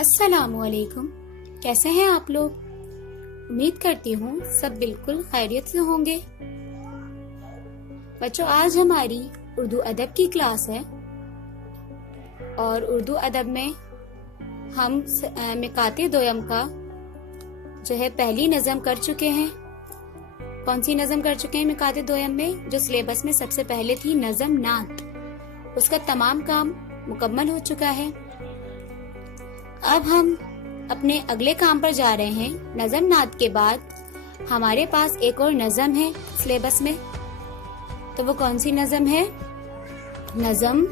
अस्सलाम वालेकुम। कैसे हैं आप लोग? उम्मीद करती हूँ सब बिल्कुल खैरियत से होंगे। बच्चों, आज हमारी उर्दू अदब की क्लास है और उर्दू अदब में हम मिकाते दोयम का जो है पहली नज़म कर चुके हैं। कौन सी नज़म कर चुके हैं मिकाते दोयम में? जो सिलेबस में सबसे पहले थी नज़म नात, उसका तमाम काम मुकम्मल हो चुका है। अब हम अपने अगले काम पर जा रहे हैं। नज़म नात के बाद हमारे पास एक और नज़म है सिलेबस में, तो वो कौन सी नज़म है? नज़म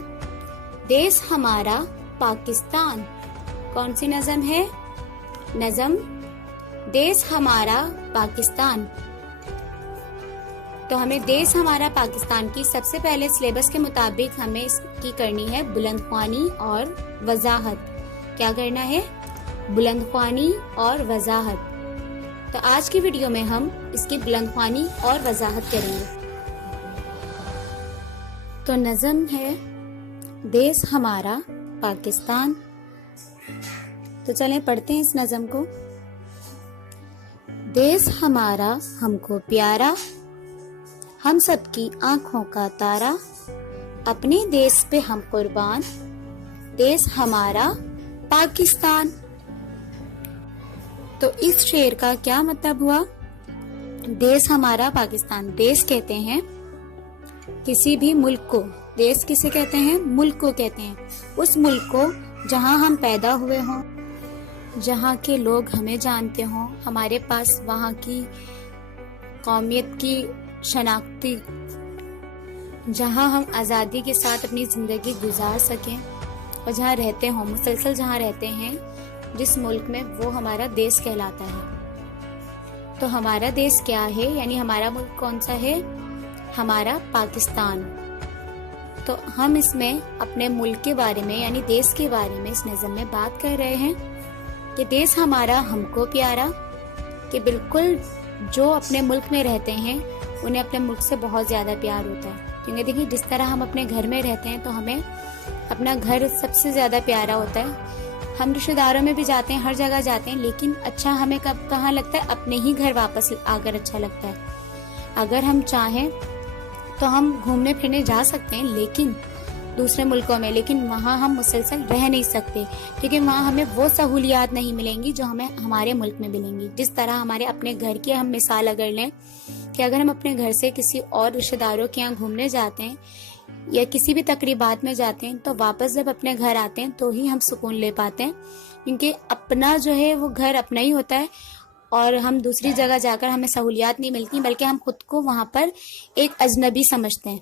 देश हमारा पाकिस्तान। कौन सी नज़म है? नज़म देश हमारा पाकिस्तान। तो हमें देश हमारा पाकिस्तान की सबसे पहले सिलेबस के मुताबिक हमें इसकी करनी है बुलंदख्वानी और वजाहत। क्या करना है? बुलंदख्वानी और वजाहत। तो आज की वीडियो में हम इसकी बुलंदख्वानी और वजाहत करेंगे। तो नज़म है देश हमारा पाकिस्तान। तो चलें पढ़ते हैं इस नज़म को। देश हमारा हमको प्यारा, हम सबकी आंखों का तारा, अपने देश पे हम कुर्बान, देश हमारा पाकिस्तान। तो इस शेर का क्या मतलब हुआ? देश हमारा पाकिस्तान, देश कहते हैं किसी भी मुल्क को। देश किसे कहते हैं? मुल्क को कहते हैं। उस मुल्क को जहां हम पैदा हुए हों, जहां के लोग हमें जानते हों, हमारे पास वहां की कौमियत की शनाख्ती, जहां हम आज़ादी के साथ अपनी ज़िंदगी गुजार सकें और जहाँ रहते हों, मुसलसल जहाँ रहते हैं जिस मुल्क में, वो हमारा देश कहलाता है। तो हमारा देश क्या है, यानी हमारा मुल्क कौन सा है? हमारा पाकिस्तान। तो हम इसमें अपने मुल्क के बारे में यानी देश के बारे में इस नज़म में बात कर रहे हैं कि देश हमारा हमको प्यारा, कि बिल्कुल जो अपने मुल्क में रहते हैं उन्हें अपने मुल्क से बहुत ज़्यादा प्यार होता है। क्योंकि देखिए, जिस तरह हम अपने घर में रहते हैं तो हमें अपना घर सबसे ज़्यादा प्यारा होता है। हम रिश्तेदारों में भी जाते हैं, हर जगह जाते हैं, लेकिन अच्छा हमें कब कहाँ लगता है? अपने ही घर वापस आकर अच्छा लगता है। अगर हम चाहें तो हम घूमने फिरने जा सकते हैं लेकिन दूसरे मुल्कों में, लेकिन वहाँ हम मुसलसल रह नहीं सकते क्योंकि वहाँ हमें वो सहूलियात नहीं मिलेंगी जो हमें हमारे मुल्क में मिलेंगी। जिस तरह हमारे अपने घर की हम मिसाल अगर लें कि अगर हम अपने घर से किसी और रिश्तेदारों के यहाँ घूमने जाते हैं या किसी भी तकरीबात में जाते हैं तो वापस जब अपने घर आते हैं तो ही हम सुकून ले पाते हैं, क्योंकि अपना जो है वो घर अपना ही होता है और हम दूसरी जगह जाकर हमें सहूलियात नहीं मिलती, बल्कि हम खुद को वहाँ पर एक अजनबी समझते हैं।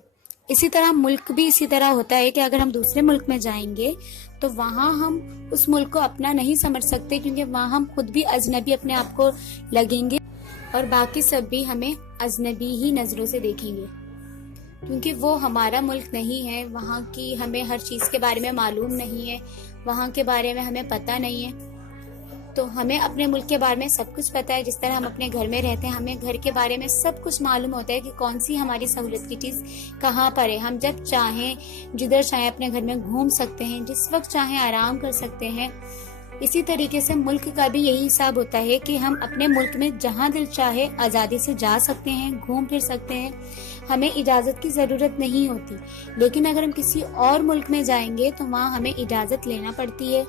इसी तरह मुल्क भी इसी तरह होता है कि अगर हम दूसरे मुल्क में जाएंगे तो वहाँ हम उस मुल्क को अपना नहीं समझ सकते, क्योंकि वहाँ हम खुद भी अजनबी अपने आप को लगेंगे और बाकी सब भी हमें अजनबी ही नज़रों से देखेंगे, क्योंकि वो हमारा मुल्क नहीं है। वहाँ की हमें हर चीज़ के बारे में मालूम नहीं है, वहाँ के बारे में हमें पता नहीं है। तो हमें अपने मुल्क के बारे में सब कुछ पता है। जिस तरह हम अपने घर में रहते हैं, हमें घर के बारे में सब कुछ मालूम होता है कि कौन सी हमारी सहूलियत की चीज़ कहाँ पर है। हम जब चाहें जिधर चाहें अपने घर में घूम सकते हैं, जिस वक्त चाहें आराम कर सकते हैं। इसी तरीके से मुल्क का भी यही हिसाब होता है कि हम अपने मुल्क में जहाँ दिल चाहे आज़ादी से जा सकते हैं, घूम फिर सकते हैं, हमें इजाज़त की ज़रूरत नहीं होती। लेकिन अगर हम किसी और मुल्क में जाएंगे तो वहाँ हमें इजाज़त लेना पड़ती है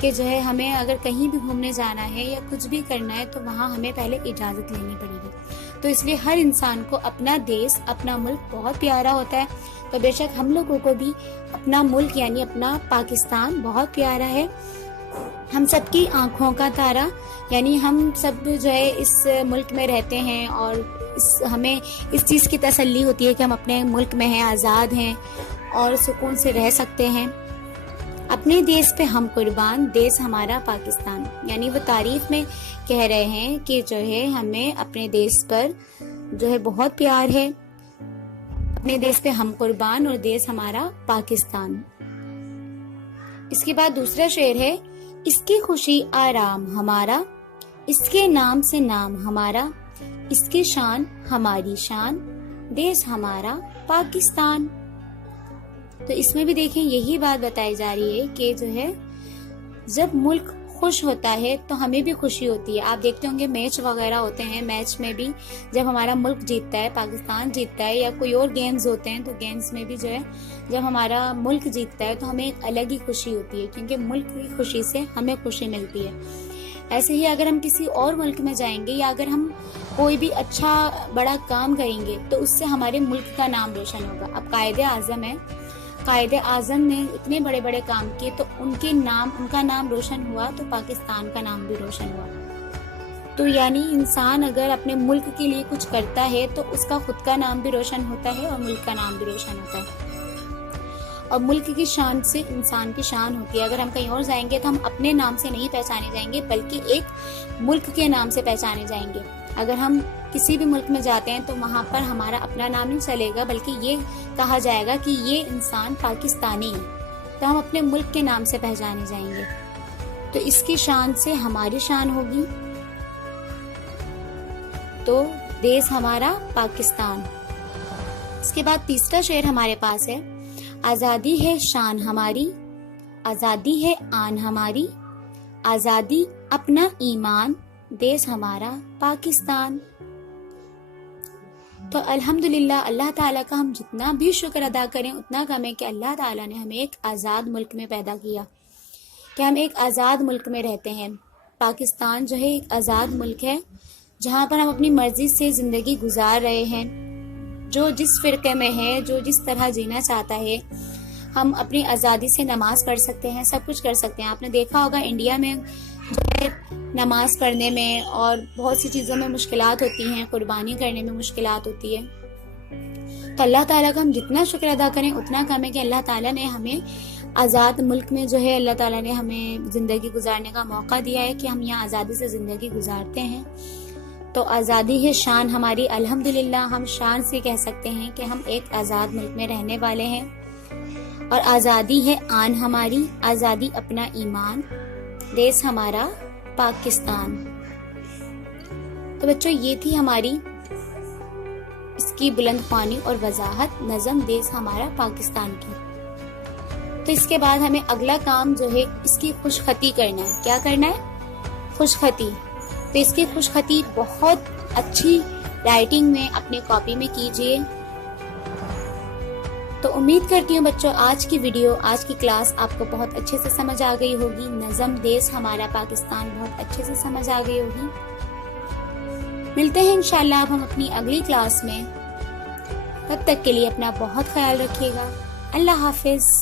कि जो है हमें अगर कहीं भी घूमने जाना है या कुछ भी करना है तो वहाँ हमें पहले इजाज़त लेनी पड़ेगी। तो इसलिए हर इंसान को अपना देश, अपना मुल्क बहुत प्यारा होता है। तो बेशक हम लोगों को भी अपना मुल्क यानी अपना पाकिस्तान बहुत प्यारा है। हम सबकी आंखों का तारा, यानी हम सब जो है इस मुल्क में रहते हैं और हमें इस चीज़ की तसल्ली होती है कि हम अपने मुल्क में हैं, आज़ाद हैं और सुकून से रह सकते हैं। अपने देश पे हम कुर्बान, देश हमारा पाकिस्तान, यानी वो तारीफ में कह रहे हैं कि जो है हमें अपने देश पर जो है बहुत प्यार है। अपने देश पे हम कुर्बान और देश हमारा पाकिस्तान। इसके बाद दूसरा शेर है, इसकी खुशी आराम हमारा, इसके नाम से नाम हमारा, इसकी शान हमारी शान, देश हमारा पाकिस्तान। तो इसमें भी देखें यही बात बताई जा रही है कि जो है जब मुल्क خوش ہوتا ہے تو ہمیں بھی خوشی ہوتی ہے. آپ دیکھتے ہوں گے میچ وغیرہ ہوتے ہیں, میچ میں بھی جب ہمارا ملک جیتتا ہے, پاکستان جیتتا ہے, یا کوئی اور گیمز ہوتے ہیں تو گیمز میں بھی جو ہے جب ہمارا ملک جیتتا ہے تو ہمیں ایک الگ ہی خوشی ہوتی ہے, کیونکہ ملک کی خوشی سے ہمیں خوشی ملتی ہے. ایسے ہی اگر ہم کسی اور ملک میں جائیں گے یا اگر ہم کوئی بھی اچھا بڑا کام کریں گے تو اس سے ہمارے ملک کا نام روشن ہوگا. اب قائد اعظم ہے, قائد اعظم نے اتنے بڑے بڑے کام کیے تو ان کا نام روشن ہوا تو پاکستان کا نام بھی روشن ہوا. تو یعنی انسان اگر اپنے ملک کے لیے کچھ کرتا ہے تو اس کا خود کا نام بھی روشن ہوتا ہے اور ملک کا نام بھی روشن ہوتا ہے. اور ملک کی شان سے انسان کی شان ہوتی ہے. اگر ہم کہیں اور جائیں گے تو ہم اپنے نام سے نہیں پہچانے جائیں گے بلکہ ایک ملک کے نام سے پہچانے جائیں گے. اگر ہم کسی بھی ملک میں جاتے ہیں تو وہاں پر ہمارا اپنا نام نہیں چلے گا بلکہ یہ کہا جائے گا کہ یہ انسان پاکستانی ہے, تو ہم اپنے ملک کے نام سے پہچانے جائیں گے. تو اس کی شان سے ہماری شان ہوگی. تو دیس ہمارا پاکستان. اس کے بعد تیسرا شعر ہمارے پاس ہے, آزادی ہے شان ہماری, آزادی ہے آن ہماری, آزادی اپنا ایمان, دیس ہمارا پاکستان. تو الحمدللہ اللہ تعالیٰ کا ہم جتنا بھی شکر ادا کریں اتنا کم ہے کہ اللہ تعالیٰ نے ہمیں ایک آزاد ملک میں پیدا کیا, کہ ہم ایک آزاد ملک میں رہتے ہیں. پاکستان جو ہے ایک آزاد ملک ہے جہاں پر ہم اپنی مرضی سے زندگی گزار رہے ہیں. جو جس فرقے میں ہے, جو جس طرح جینا چاہتا ہے, ہم اپنی آزادی سے نماز پڑھ سکتے ہیں, سب کچھ کر سکتے ہیں. آپ نے دیکھا ہوگا انڈیا میں جو ہے نماز پڑھنے میں اور بہت سی چیزوں میں مشکلات ہوتی ہیں, قربانی کرنے میں مشکلات ہوتی ہے. تو اللہ تعالیٰ کا ہم جتنا شکر ادا کریں اتنا کم ہے کہ اللہ تعالیٰ نے ہمیں آزاد ملک میں جو ہے اللہ تعالیٰ نے ہمیں زندگی گزارنے کا موقع دیا ہے کہ ہم یہاں آزادی سے زندگی گزارتے ہیں. تو آزادی ہے شان ہماری. الحمدللہ ہم شان سے کہہ سکتے ہیں کہ ہم ایک آزاد ملک میں رہنے والے ہیں. اور آزادی ہے آن ہماری, آزادی اپنا ایمان, دیس ہمارا پاکستان. تو بچوں یہ تھی ہماری اس کی بلند خوانی اور وضاحت نظم دیس ہمارا پاکستان کی. تو اس کے بعد ہمیں اگلا کام جو ہے اس کی خوش خطی کرنا ہے. کیا کرنا ہے؟ خوش خطی. تو اس کی خوش خطی بہت اچھی رائٹنگ میں اپنے کاپی میں کیجئے. تو امید کرتی ہوں بچوں آج کی ویڈیو, آج کی کلاس آپ کو بہت اچھے سے سمجھ آ گئی ہوگی. نظم دیس ہمارا پاکستان بہت اچھے سے سمجھ آ گئی ہوگی. ملتے ہیں انشاءاللہ اب ہم اپنی اگلی کلاس میں. تب تک کے لیے اپنا بہت خیال رکھیے گا. اللہ حافظ.